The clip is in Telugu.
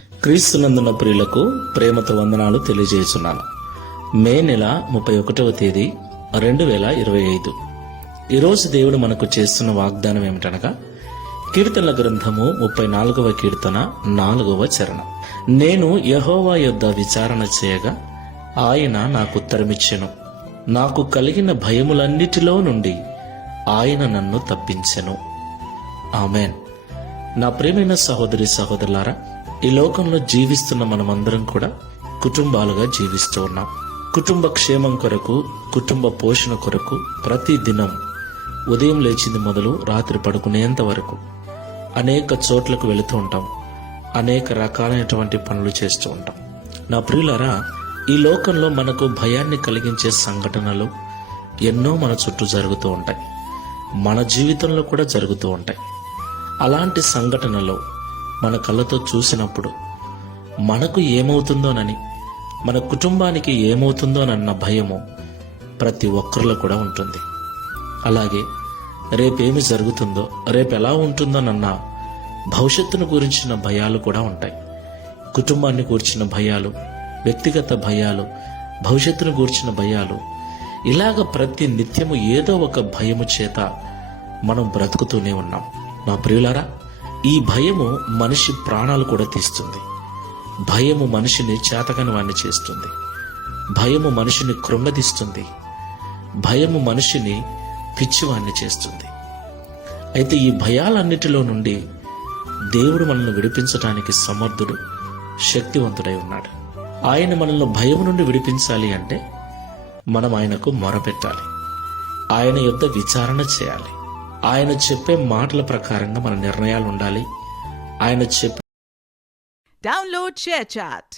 క్రీస్తునందున ప్రియులకు ప్రేమతో వందనాలు తెలియజేస్తున్నాను. మే నెల 31వ తేదీ 2025. ఈరోజు దేవుడు మనకు చేస్తున్న వాగ్దానం ఏమిటనగా కీర్తనల గ్రంథము 34వ కీర్తన 4వ చరణం. నేను యెహోవా యొద్ద విచారణ చేయగా ఆయన నాకు ఉత్తరమిచ్చెను. నాకు కలిగిన భయములన్నిటిలో నుండి ఆయన నన్ను తప్పించెను. ఆమేన్. నా ప్రియమైన సహోదరి సహోదరులారా, ఈ లోకంలో జీవిస్తున్న మనమందరం కూడా కుటుంబాలుగా జీవిస్తూ ఉన్నాం. కుటుంబ క్షేమం కొరకు, కుటుంబ పోషణ కొరకు ప్రతి దినం ఉదయం లేచింది మొదలు రాత్రి పడుకునేంత వరకు అనేక చోట్లకు వెళుతూ ఉంటాం. అనేక రకాలైనటువంటి పనులు చేస్తూ ఉంటాం. నా ప్రియులారా, ఈ లోకంలో మనకు భయాన్ని కలిగించే సంఘటనలు ఎన్నో మన చుట్టూ జరుగుతూ ఉంటాయి. మన జీవితంలో కూడా జరుగుతూ ఉంటాయి. అలాంటి సంఘటనలో మన కళ్ళతో చూసినప్పుడు మనకు ఏమవుతుందోనని, మన కుటుంబానికి ఏమవుతుందోనన్న భయము ప్రతి ఒక్కరిలో కూడా ఉంటుంది. అలాగే రేపేమి జరుగుతుందో, రేపు ఎలా ఉంటుందోనన్న భవిష్యత్తును గురించిన భయాలు కూడా ఉంటాయి. కుటుంబాన్ని గూర్చిన భయాలు, వ్యక్తిగత భయాలు, భవిష్యత్తును గూర్చిన భయాలు, ఇలాగ ప్రతి నిత్యము ఏదో ఒక భయము చేత మనం బ్రతుకుతూనే ఉన్నాం. నా ప్రియులారా, ఈ భయము మనిషి ప్రాణాలు కూడా తీస్తుంది. భయము మనిషిని చేతకాని వాణ్ణి చేస్తుంది. భయము మనిషిని కృంగదీస్తుంది. భయము మనిషిని పిచ్చివాణ్ణి చేస్తుంది. అయితే ఈ భయాలన్నిటిలో నుండి దేవుడు మనల్ని విడిపించడానికి సమర్థుడు, శక్తివంతుడై ఉన్నాడు. ఆయన మనల్ని భయము నుండి విడిపించాలి అంటే మనం ఆయనకు మొరపెట్టాలి. ఆయన యొద్ద విచారణ చేయాలి. ఆయన చెప్పే మాటల ప్రకారంగా మన నిర్ణయాలు ఉండాలి. ఆయన చెప్పే Download ShareChat.